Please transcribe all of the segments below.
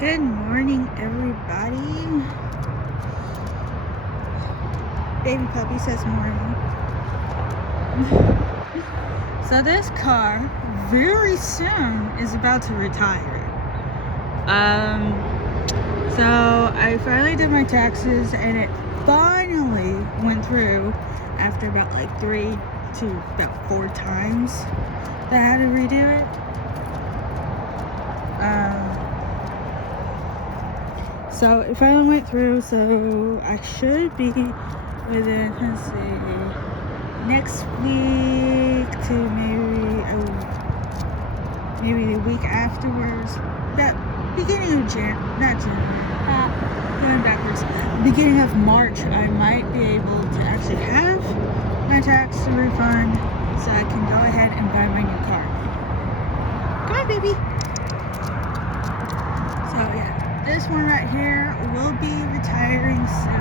Good morning, everybody. Baby puppy says morning. So this car very soon is about to retire. So I finally did my taxes and it finally went through after about like 3 to about 4 times that I had to redo it. So it finally went through, so I should be within, let's see, next week to maybe the week afterwards, that beginning of beginning of March, I might be able to actually have my tax refund so I can go ahead and buy my new car. Come on, baby. So yeah. This one right here will be retiring soon.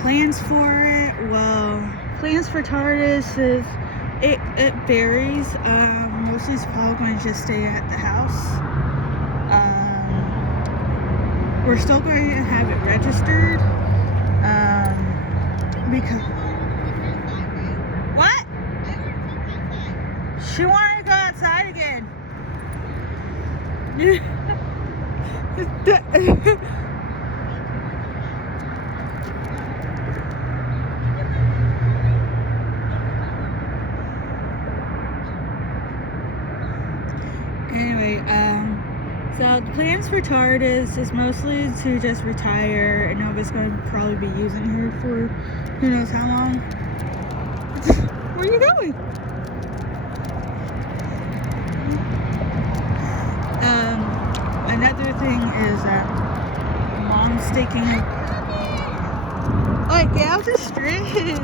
Plans for it, well, plans for TARDIS is, it varies. Mostly it's probably going to just stay at the house. We're still going to have it registered. Because... What? She wanted to go outside again. Anyway, so the plans for TARDIS is mostly to just retire, and nobody's going to probably be using her for who knows how long. Where are you going? Another thing is that Mom's taking a... Like, get out the street!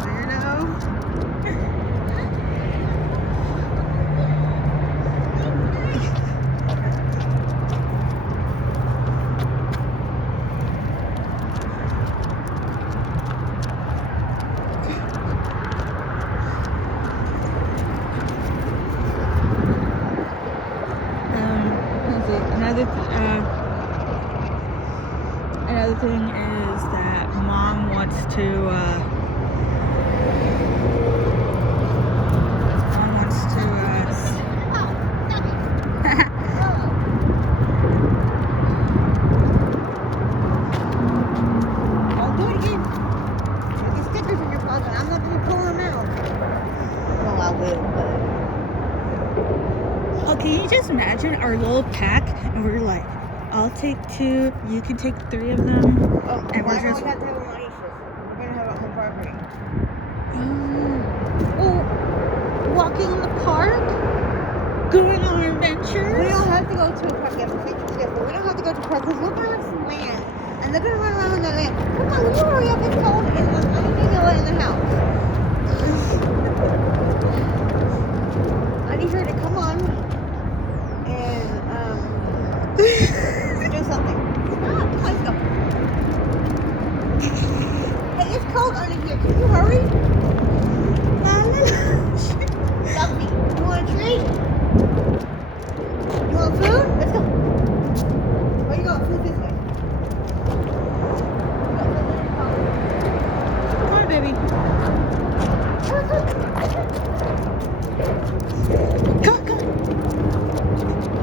Weirdo. Another thing is that Mom wants to I'll do it again. There's the stickers in your closet. I'm not going to pull them out. Well, I will, but... Oh, can you just imagine our little pack and we're like, I'll take 2, you can take 3 of them. Oh, and we're just... We're going to have our own property. Oh, walking in the park? Going on adventures? We don't have to go to a park. Yes, but we don't have to go to a park because we're going to have some land. And they're going to run around in that land. Come on, will you hurry up? It's cold and I need to go in the house. I need her to come on and do something. Stop, let's go. Hey, it's cold under here. Can you hurry? Lovely. You want a treat? You want food? Let's go. Where you going? Food this way. Come on, baby. Come on.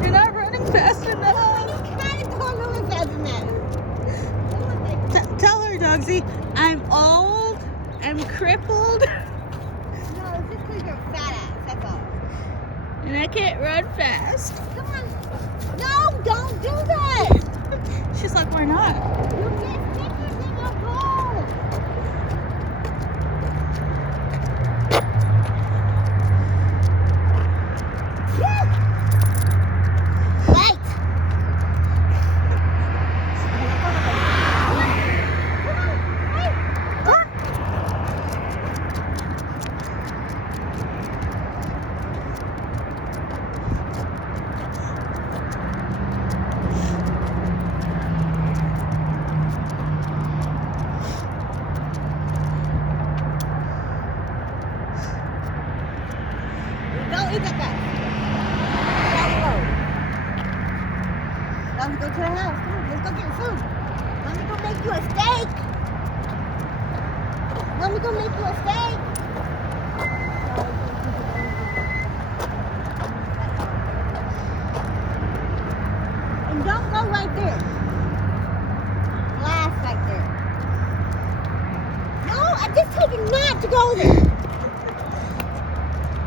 You're not running fast enough. Tell her, Dogsy, I'm old, I'm crippled, No, it's just because you're a fat ass, that's all. and I can't run fast. Come on. No, don't do that. She's like, why not? You get stickers in your hole. Wait. eat that fast. Get on the road. Let's go to the house. Come on, let's go get food. Let me go make you a steak. Let me go make you a steak. And don't go right there. Glass right there. No, I just told you not to go there.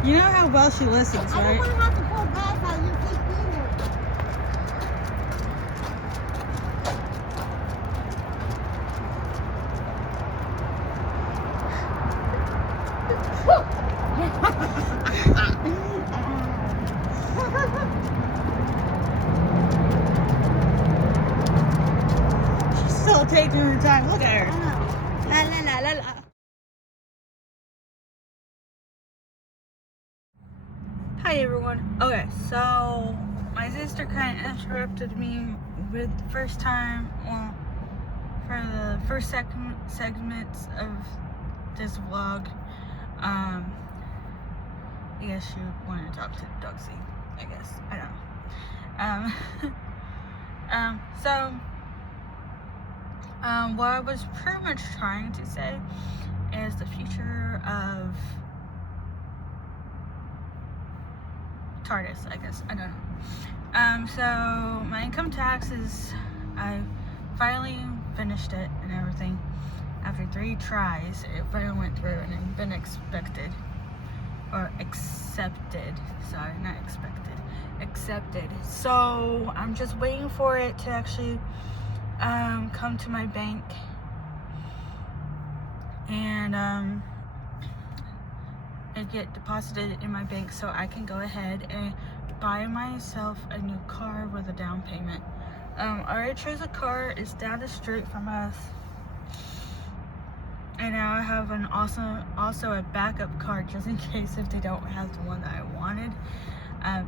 You know how well she listens, I don't right? want to have to pull glass out. You keep being there. She's still taking her time. Look at her. La la la la la. Hi everyone. Okay, so my sister kind of interrupted me with the first time, well, for the first segments of this vlog. I guess she wanted to talk to Dogsy. I guess I don't know. What I was pretty much trying to say is the future of TARDIS, I guess. I don't know. So my income taxes, I finally finished it and everything. After 3 tries, it finally went through and it's been accepted. Sorry, not expected. Accepted. So I'm just waiting for it to actually come to my bank and and get deposited in my bank so I can go ahead and buy myself a new car with a down payment. I already chose a car. It's down the street from us, and now I have an also a backup car just in case if they don't have the one that I wanted,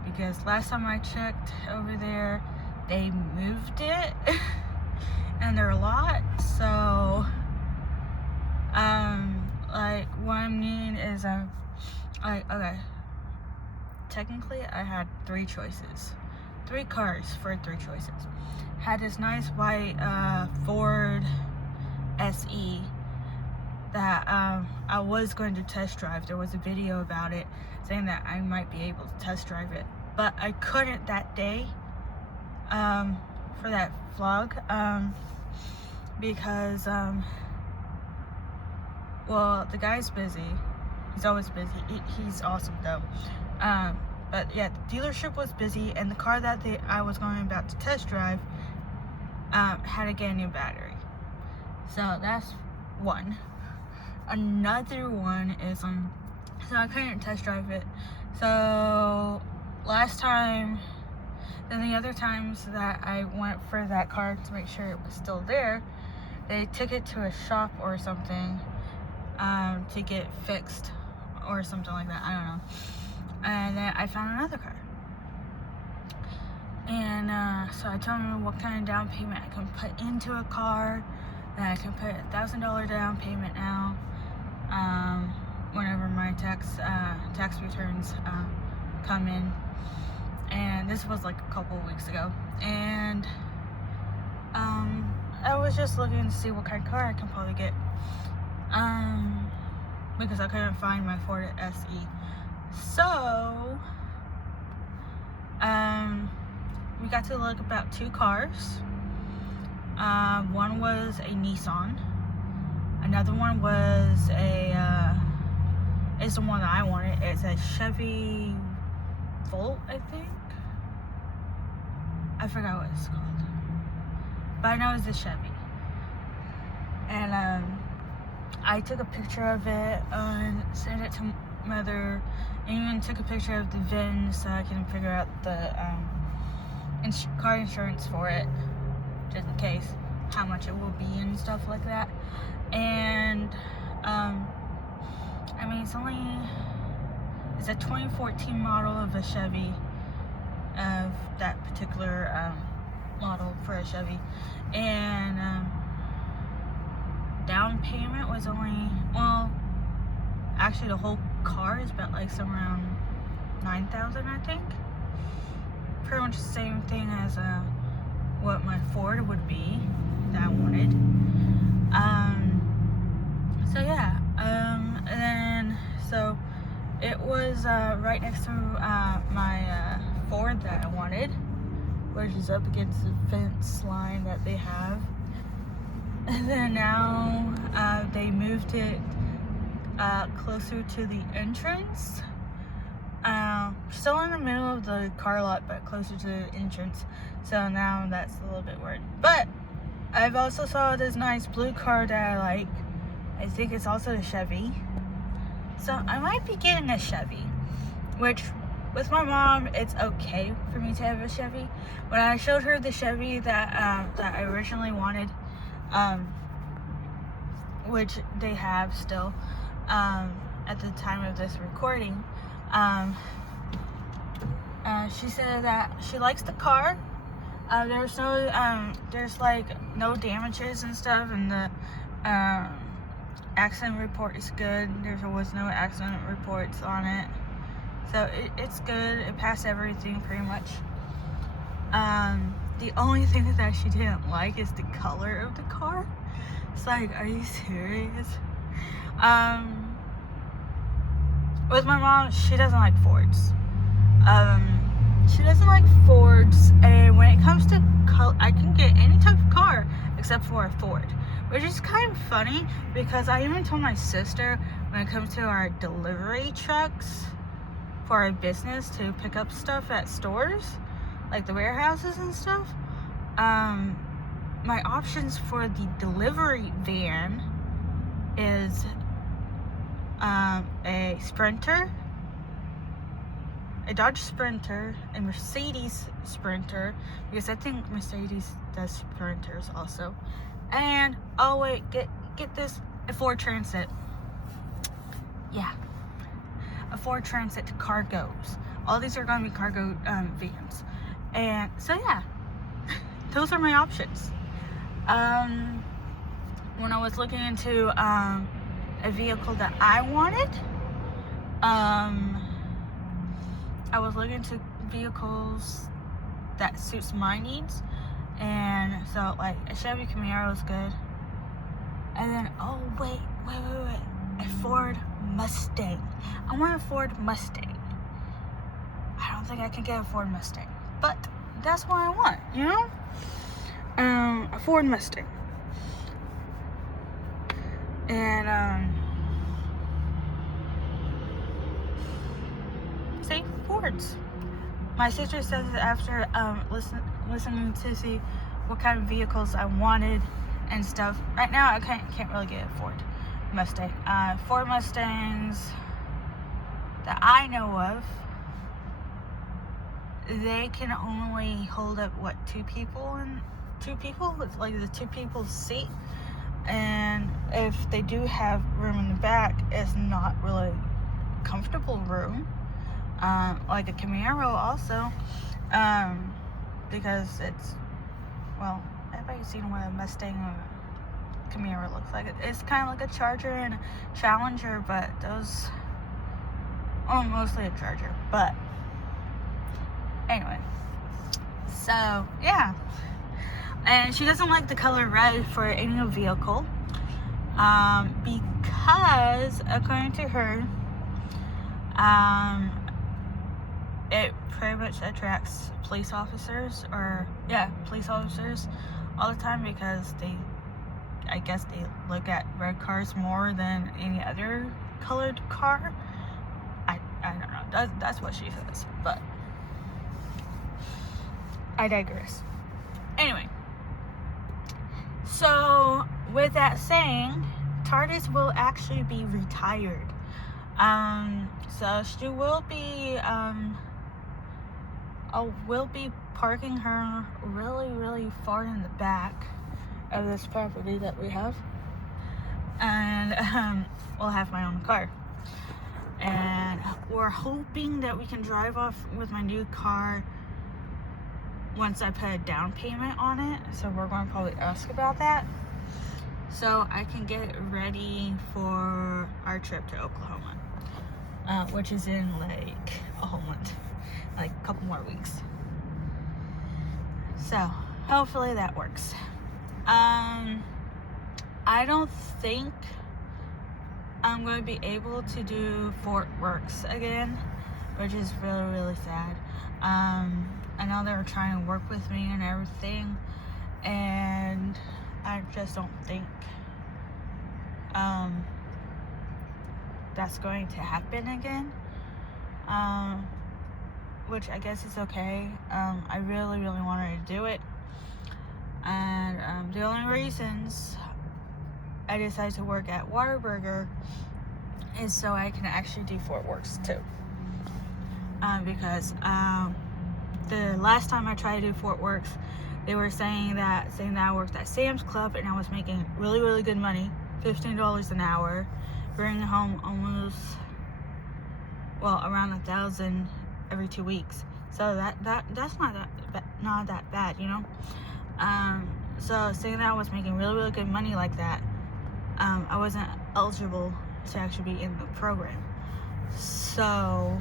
because last time I checked over there they moved it and their lot. So like what I'm needing is okay, technically I had 3 choices, 3 cars for 3 choices. Had this nice white Ford SE that I was going to test drive. There was a video about it saying that I might be able to test drive it, but I couldn't that day for that vlog because well, the guy's busy. He's always busy. He's awesome though. But yeah, the dealership was busy, and the car that I was about to test drive had to get a new battery. So that's one. Another one is so I couldn't test drive it. So last time, then the other times that I went for that car to make sure it was still there, they took it to a shop or something to get fixed or something like that. I don't know. And then I found another car. And so I told him what kind of down payment I can put into a car. Then I can put $1,000 down payment now. Whenever my tax returns come in. And this was like a couple of weeks ago. And I was just looking to see what kind of car I can probably get. Because I couldn't find my Ford SE. So we got to look about 2 cars. One was a Nissan. Another one was it's the one that I wanted. It's a Chevy Volt, I think. I forgot what it's called, but I know it's a Chevy. And I took a picture of it and sent it to Mother, and even took a picture of the VIN so I can figure out the car insurance for it, just in case, how much it will be and stuff like that. And I mean, it's a 2014 model of a Chevy, of that particular model for a Chevy. And down payment was only, well, actually the whole car is about like somewhere around $9,000, I think. Pretty much the same thing as what my Ford would be that I wanted. So yeah, and then so it was right next to my Ford that I wanted, which is up against the fence line that they have. And then now they moved it closer to the entrance. Still in the middle of the car lot, but closer to the entrance. So now that's a little bit weird. But I've also saw this nice blue car that I like. I think it's also a Chevy. So I might be getting a Chevy, which with my mom, it's okay for me to have a Chevy. When I showed her the Chevy that I originally wanted, which they have still at the time of this recording, she said that she likes the car. There's like no damages and stuff, and the accident report is good. There was no accident reports on it, so it's good. It passed everything pretty much. The only thing that she didn't like is the color of the car. It's like, are you serious? With my mom, she doesn't like Fords. She doesn't like Fords, and when it comes to color, I can get any type of car except for a Ford, which is kind of funny because I even told my sister when it comes to our delivery trucks for our business to pick up stuff at stores, like the warehouses and stuff, my options for the delivery van is a Sprinter, a Dodge Sprinter, a Mercedes Sprinter, because I think Mercedes does Sprinters also, and oh wait, get this, a Ford Transit. Yeah, a Ford Transit cargos. All these are going to be cargo vans, and so yeah, those are my options. When I was looking into a vehicle that I wanted, I was looking into vehicles that suits my needs, and so like a Chevy Camaro is good, and then oh wait, a Ford Mustang. I want a Ford Mustang. I don't think I can get a Ford Mustang, but that's what I want, you know? A Ford Mustang. And say Fords. My sister says that after listening to see what kind of vehicles I wanted and stuff. Right now I can't really get a Ford Mustang. Ford Mustangs that I know of, they can only hold up what, two people, like the two people seat, and if they do have room in the back, it's not really comfortable room, like a Camaro also, because it's, well, everybody's seen what a Mustang or a Camaro looks like. It's kind of like a Charger and a Challenger, but those, oh, mostly a Charger, but anyway, so yeah. And she doesn't like the color red for any vehicle, because according to her, it pretty much attracts police officers all the time, because I guess they look at red cars more than any other colored car. I don't know. That's what she says, but I digress. Anyway, so with that saying, TARDIS will actually be retired. So she will be, we'll be parking her really, really far in the back of this property that we have, and we'll have my own car. And we're hoping that we can drive off with my new car once I put a down payment on it. So we're going to probably ask about that, so I can get ready for our trip to Oklahoma, which is in like a whole month, like a couple more weeks. So hopefully that works. I don't think I'm going to be able to do Fort Works again, which is really, really sad. I know they were trying to work with me and everything, and I just don't think that's going to happen again, which I guess is okay. I really, really wanted to do it, and the only reasons I decided to work at Whataburger is so I can actually do Fort Works too. Because the last time I tried to do Fort Works, they were saying that I worked at Sam's Club and I was making really, really good money, $15 an hour, bringing home almost, well, around $1,000 every 2 weeks. So that's not that bad, you know. So saying that I was making really, really good money like that, I wasn't eligible to actually be in the program. So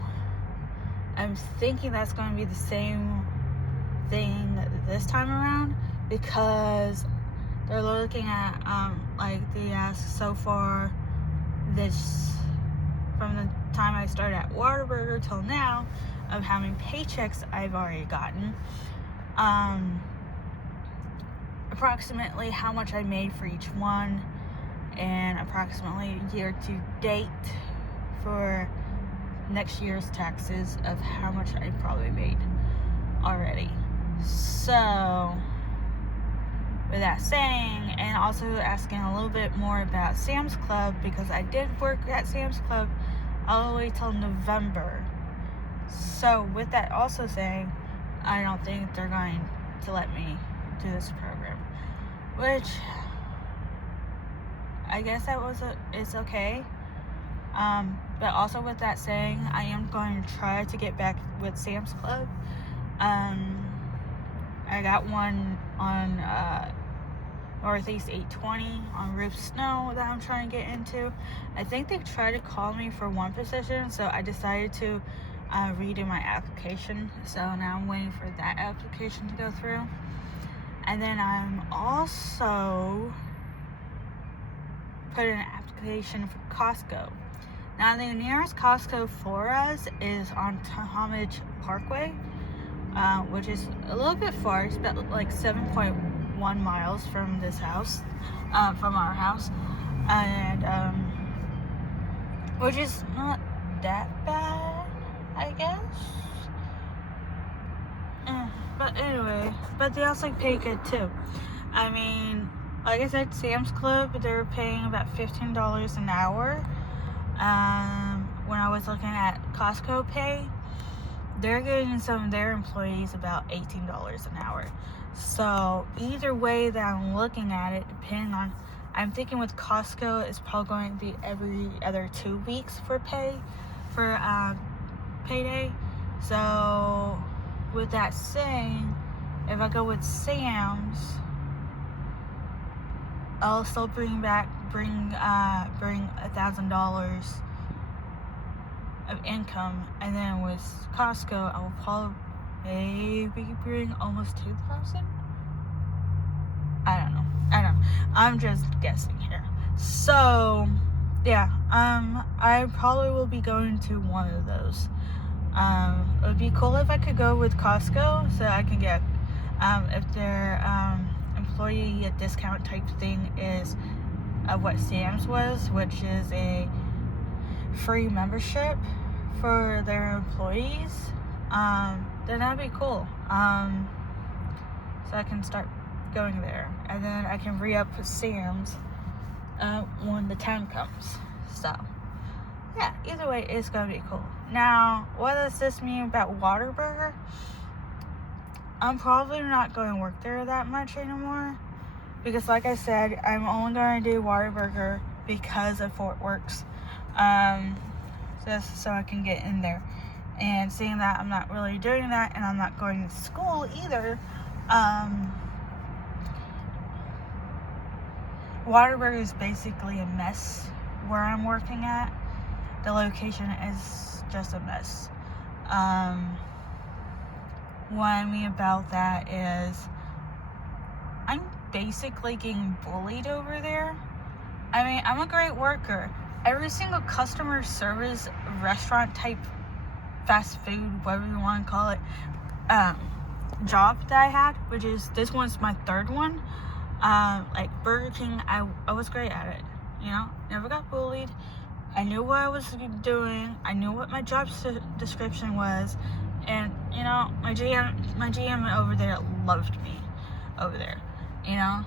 I'm thinking that's going to be the same thing this time around, because they're looking at like they asked so far this, from the time I started at Whataburger till now, of how many paychecks I've already gotten, approximately how much I made for each one, and approximately year to date for next year's taxes of how much I probably made already. So with that saying, and also asking a little bit more about Sam's Club, because I did work at Sam's Club all the way till November. So with that also saying, I don't think they're going to let me do this program, which I guess it's okay. But also with that saying, I am going to try to get back with Sam's Club. I got one on Northeast 820 on Roof Snow that I'm trying to get into. I think they tried to call me for one position, so I decided to redo my application. So now I'm waiting for that application to go through. And then I'm also put in an application for Costco. Now the nearest Costco for us is on Talmadge Parkway, which is a little bit far. It's about like 7.1 miles from this house, from our house, and which is not that bad, I guess. But anyway, but they also pay good too. I mean, like I said, Sam's Club, they're paying about $15 an hour. When I was looking at Costco pay, they're giving some of their employees about $18 an hour. So either way that I'm looking at it, depending on, I'm thinking with Costco, it's probably going to be every other 2 weeks for payday. So with that saying, if I go with Sam's, I'll still bring $1,000 of income, and then with Costco, I will probably maybe bring almost 2,000. I don't know. I'm just guessing here. So yeah, I probably will be going to one of those. It would be cool if I could go with Costco, so I can get if their employee discount type thing is what Sam's was, which is a free membership for their employees, then that'd be cool. So I can start going there, and then I can re-up with Sam's when the time comes. So yeah, either way, it's gonna be cool. Now, what does this mean about Whataburger? I'm probably not going to work there that much anymore, because like I said, I'm only going to do Whataburger because of Fort Works, just so I can get in there. And seeing that I'm not really doing that, and I'm not going to school either, Whataburger is basically a mess where I'm working at. The location is just a mess. wanted me about that is I'm basically getting bullied over there. I mean, I'm a great worker. Every single customer service, restaurant type, fast food, whatever you want to call it, job that I had, which is, this one's my third one, like Burger King, I was great at it, you know, never got bullied. I knew what I was doing. I knew what my job description was, and you know, my GM over there loved me over there, you know.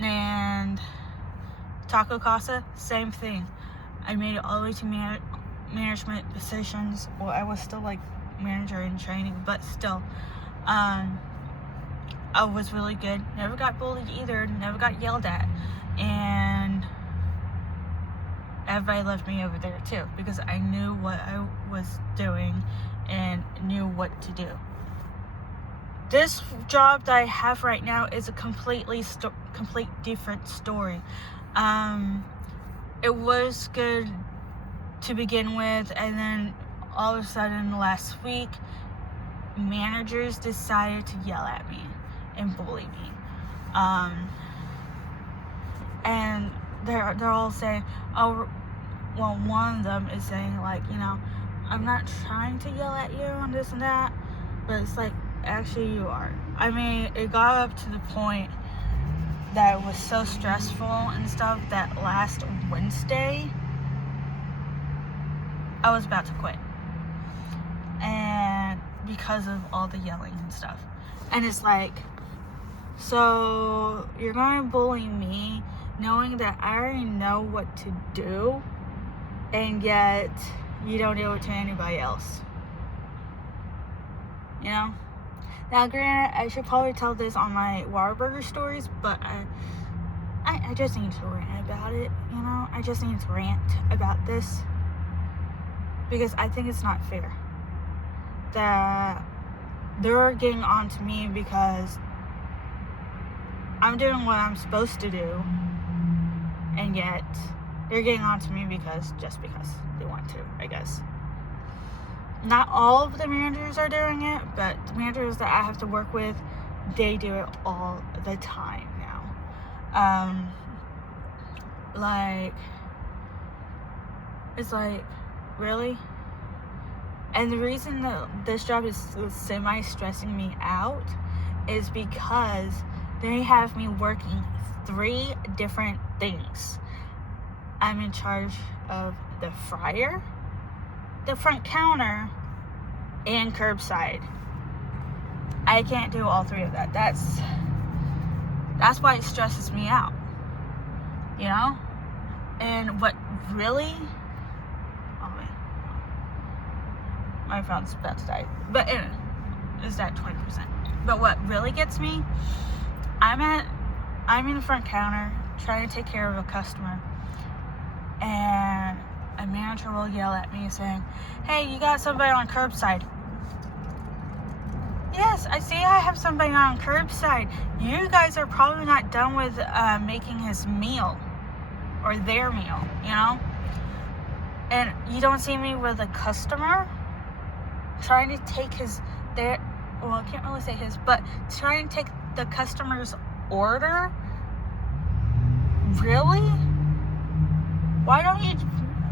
And Taco Casa, same thing. I made it all the way to management positions. Well, I was still like manager in training, but still, I was really good. Never got bullied either. Never got yelled at, and everybody loved me over there too, because I knew what I was doing and knew what to do. This job that I have right now is a complete different story. It was good to begin with, and then all of a sudden last week, managers decided to yell at me and bully me. And they're all saying, oh, well, one of them is saying, like, you know, I'm not trying to yell at you and this and that, but it's like, actually you are. I mean, it got up to the point that it was so stressful and stuff that last Wednesday, I was about to quit. And because of all the yelling and stuff. And it's like, so you're going to bully me knowing that I already know what to do, and yet you don't do it to anybody else. You know? Now, granted, I should probably tell this on my Whataburger stories, but I just need to rant about it, you know? I just need to rant about this, because I think it's not fair that they're getting on to me because I'm doing what I'm supposed to do, and yet they're getting on to me because they want to, I guess. Not all of the managers are doing it, but the managers that I have to work with, they do it all the time now. Like, it's like, really? And the reason that this job is semi-stressing me out is because they have me working 3 different things. I'm in charge of the fryer, the front counter, and curbside. I can't do all 3 of that. That's why it stresses me out, you know? And what really, oh man, my phone's about to die, but anyway, it's at 20%. But what really gets me, I'm in the front counter trying to take care of a customer, and a manager will yell at me saying, hey, you got somebody on curbside. Yes, I see I have somebody on curbside. You guys are probably not done with making his meal, or their meal, you know? And you don't see me with a customer trying to take well, I can't really say his, but trying to take the customer's order? Really? Why don't you,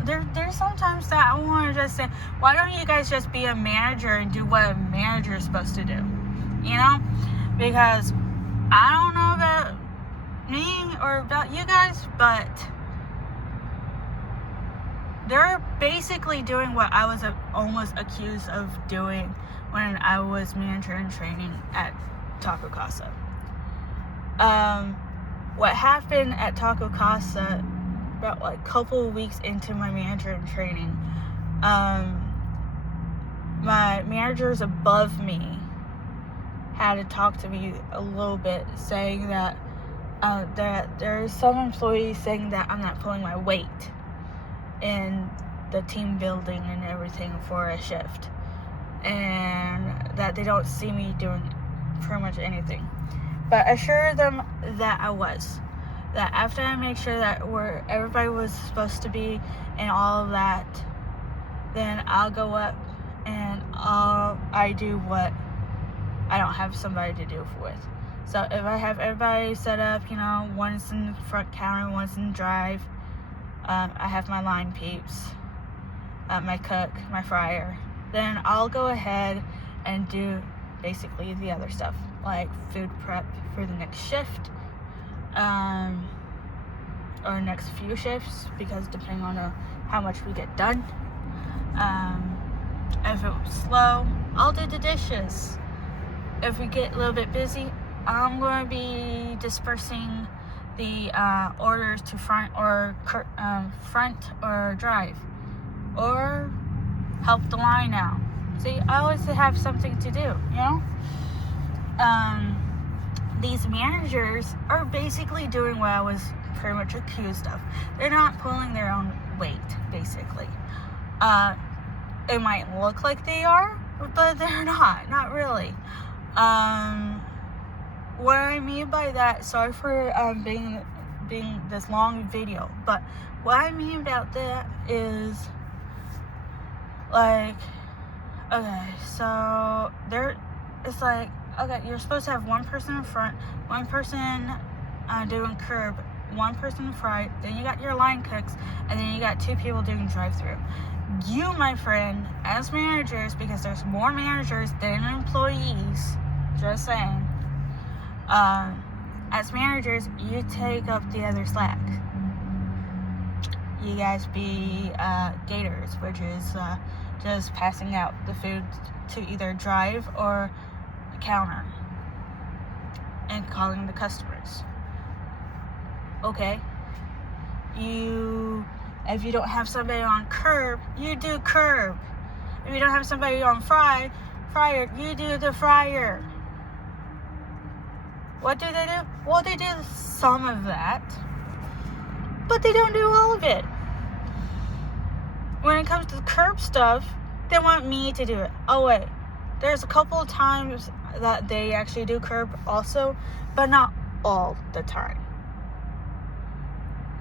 there's sometimes that I want to just say, why don't you guys just be a manager and do what a manager is supposed to do? You know? Because I don't know about me or about you guys, but they're basically doing what I was almost accused of doing when I was manager in training at Taco Casa. What happened at Taco Casa about like a couple of weeks into my manager in training, my managers above me had to talk to me a little bit, saying that there's some employees saying that I'm not pulling my weight in the team building and everything for a shift, and that they don't see me doing pretty much anything. But I assured them that I was. That after I made sure that where everybody was supposed to be and all of that, then I'll go up and I'll I do what I don't have somebody to do with. So if I have everybody set up, you know, one's in the front counter, one's in the drive, I have my line peeps, my cook, my fryer, then I'll go ahead and do basically the other stuff, like food prep for the next shift, or next few shifts, because depending on how much we get done. If it was slow, I'll do the dishes. If we get a little bit busy, I'm going to be dispersing the orders to front or drive, or help the line out. See, I always have something to do, you know? These managers are basically doing what I was pretty much accused of. They're not pulling their own weight, basically. It might look like they are, but they're not really. What I mean by that, sorry for being this long video, but what I mean about that is, like, okay, so it's like, okay, you're supposed to have one person in front, one person doing curb, one person in front, then you got your line cooks, and then you got 2 people doing drive-through. You, my friend, as managers, because there's more managers than employees, just saying, as managers, you take up the other slack. You guys be gators, which is just passing out the food to either drive or counter and calling the customers. Okay, if you don't have somebody on curb, you do curb. If you don't have somebody on fryer, you do the fryer. What do they do? Well, they do some of that, but they don't do all of it. When it comes to the curb stuff, they want me to do it. Oh wait, there's a couple of times that they actually do curb also, but not all the time.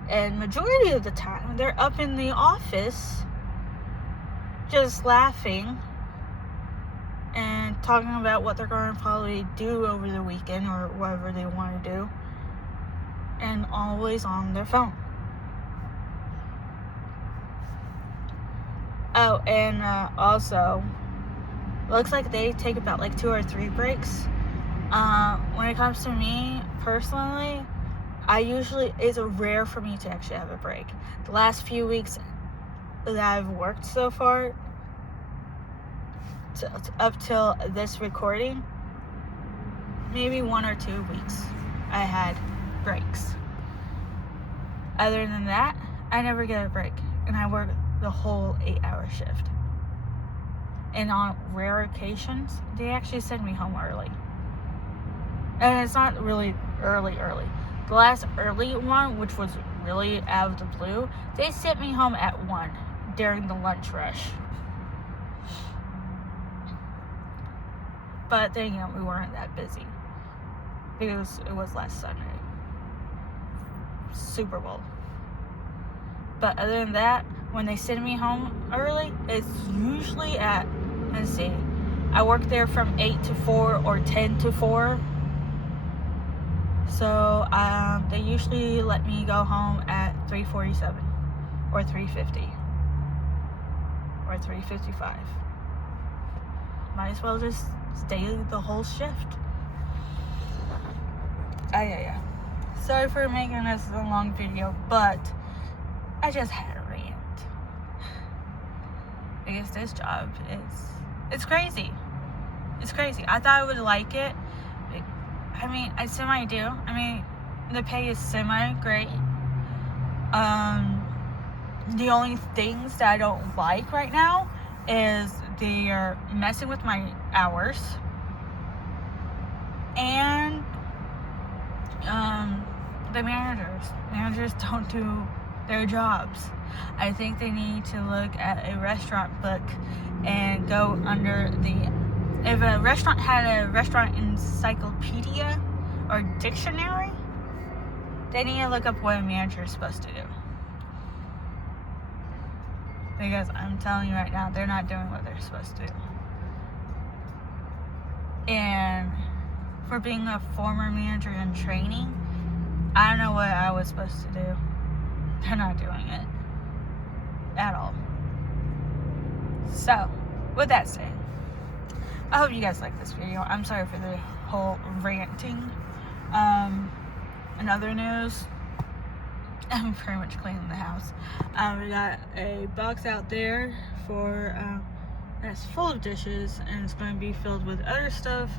And majority of the time, they're up in the office just laughing and talking about what they're going to probably do over the weekend or whatever they want to do, and always on their phone. Oh, and also, looks like they take about like 2 or 3 breaks. When it comes to me personally, it's rare for me to actually have a break. The last few weeks that I've worked so far, up till this recording, maybe 1 or 2 weeks I had breaks. Other than that, I never get a break, and I work the whole 8-hour shift. And on rare occasions, they actually send me home early. And it's not really early. The last early one, which was really out of the blue, they sent me home at 1 during the lunch rush. But then, we weren't that busy because it was last Sunday, Super Bowl. But other than that, when they send me home early, it's usually at, let's see, I work there from 8 to 4 or 10 to 4. So they usually let me go home at 3:47 or 3:50 or 3:55. Might as well just stay the whole shift. Yeah. Sorry for making this a long video, but I just had a rant. Because this job it's crazy. It's crazy. I thought I would like it. I mean, I semi do. I mean, the pay is semi great. The only things that I don't like right now is they're messing with my hours, and the managers don't do their jobs. I think they need to look at a restaurant book and go under if a restaurant had a restaurant encyclopedia or dictionary, they need to look up what a manager is supposed to do. Because I'm telling you right now, they're not doing what they're supposed to do. for being a former manager in training. I don't know what I was supposed to do. They're not doing it at all. So, with that said, I hope you guys like this video. I'm sorry for the whole ranting. In other news, I'm pretty much cleaning the house. We got a box out there for that's full of dishes, and it's going to be filled with other stuff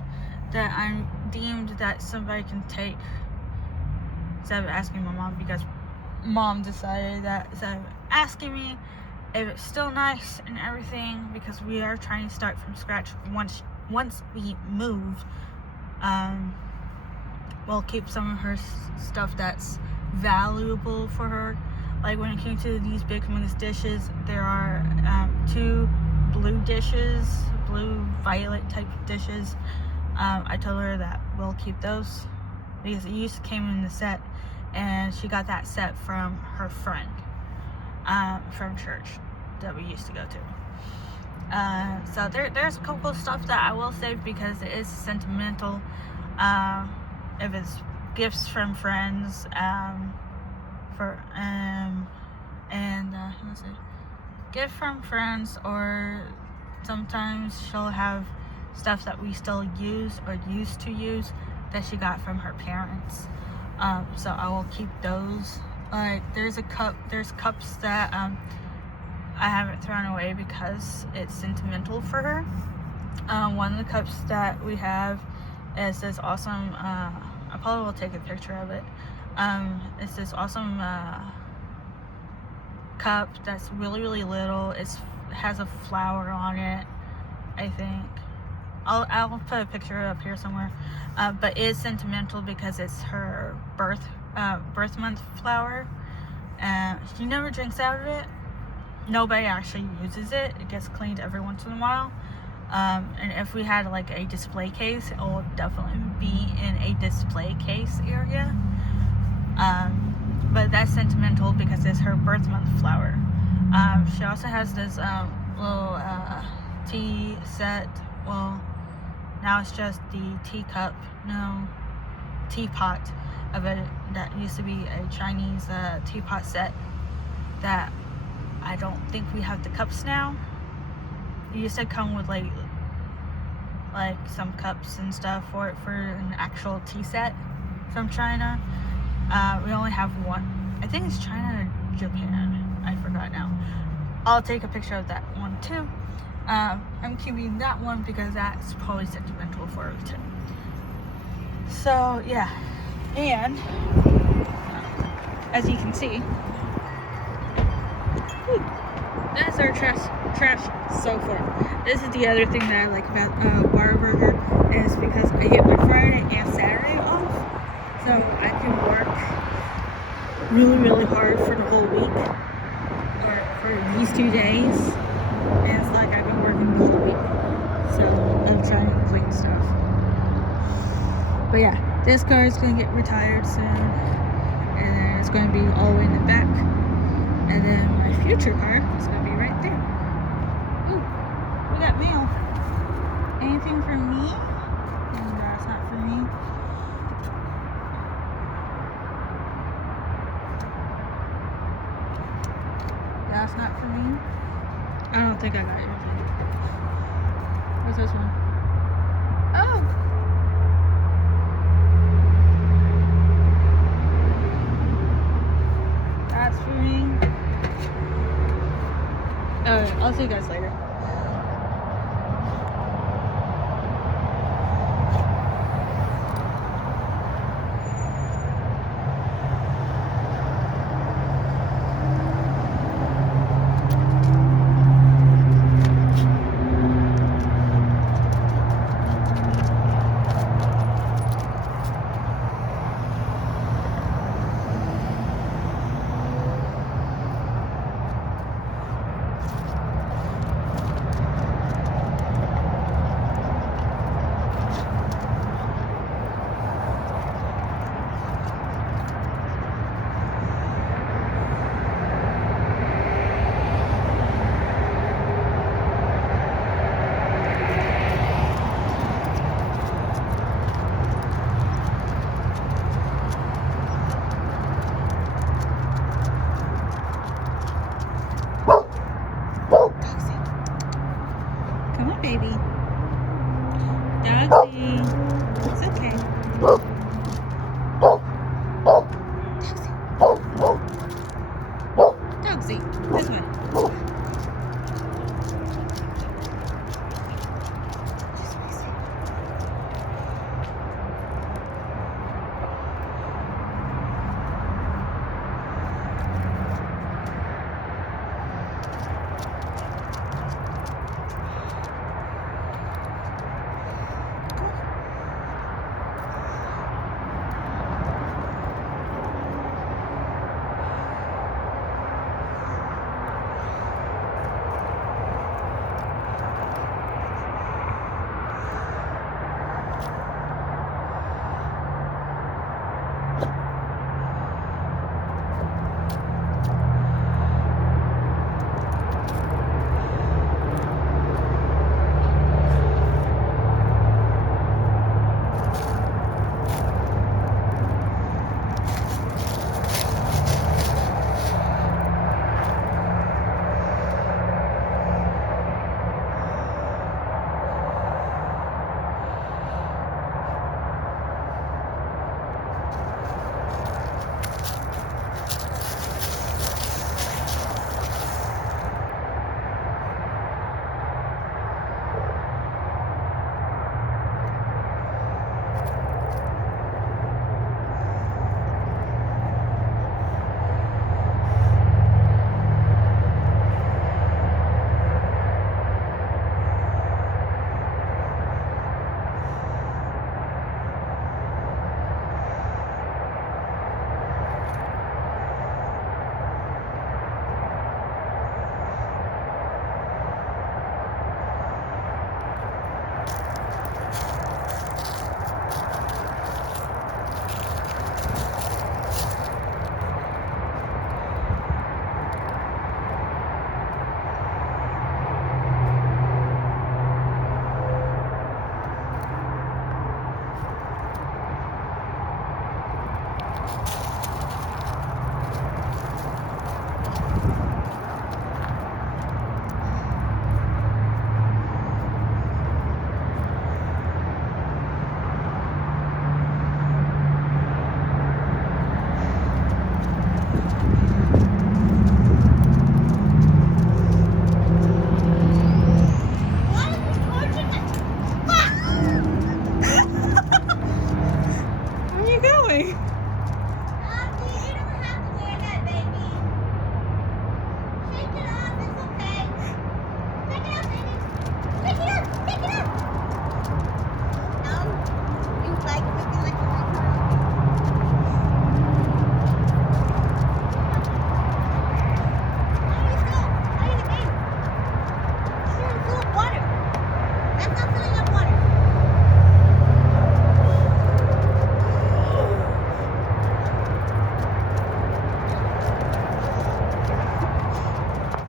that I'm deemed that somebody can take, instead of asking my mom, because mom decided that instead of asking me if it's still nice and everything, because we are trying to start from scratch once we move. We'll keep some of her stuff that's valuable for her. Like when it came to these big humongous dishes, there are 2 blue dishes, blue violet type dishes. I told her that we'll keep those because it used to came in the set, and she got that set from her friend from church that we used to go to. So there's a couple of stuff that I will save because it is sentimental. If it's gifts from friends, let's see, gift from friends, or sometimes she'll have stuff that we still use or used to use that she got from her parents. So I will keep those. Like there's cups that I haven't thrown away because it's sentimental for her. One of the cups that we have is this awesome, I probably will take a picture of it. It's this awesome cup that's really little. It has a flower on it, I think. I'll put a picture up here somewhere. But it is sentimental because it's her birth month flower. She never drinks out of it. Nobody actually uses it. It gets cleaned every once in a while. And if we had like a display case, it will definitely be in a display case area. But that's sentimental because it's her birth month flower. She also has this little tea set. Well, now it's just the teapot of it that used to be a Chinese teapot set that I don't think we have the cups now. It used to come with like some cups and stuff for an actual tea set from China. We only have one. I think it's China or Japan. I forgot now. I'll take a picture of that one too. I'm keeping that one because that's probably sentimental for her too. So yeah, and as you can see, that's our trash so far. This is the other thing that I like about Whataburger, is because I get my Friday and Saturday off, so I can work really hard for the whole week, or for these 2 days, and it's like I've been working the whole week, so I'm trying to clean stuff. But yeah, this car is going to get retired soon, and then it's going to be all the way in the back, and then my future car is going to be right there. Ooh, we got mail. Anything for me? No, that's not for me. That's not for me. I don't think I got anything. What's this one? Oh! That's for me. Alright, I'll see you guys later. baby. Dogsy.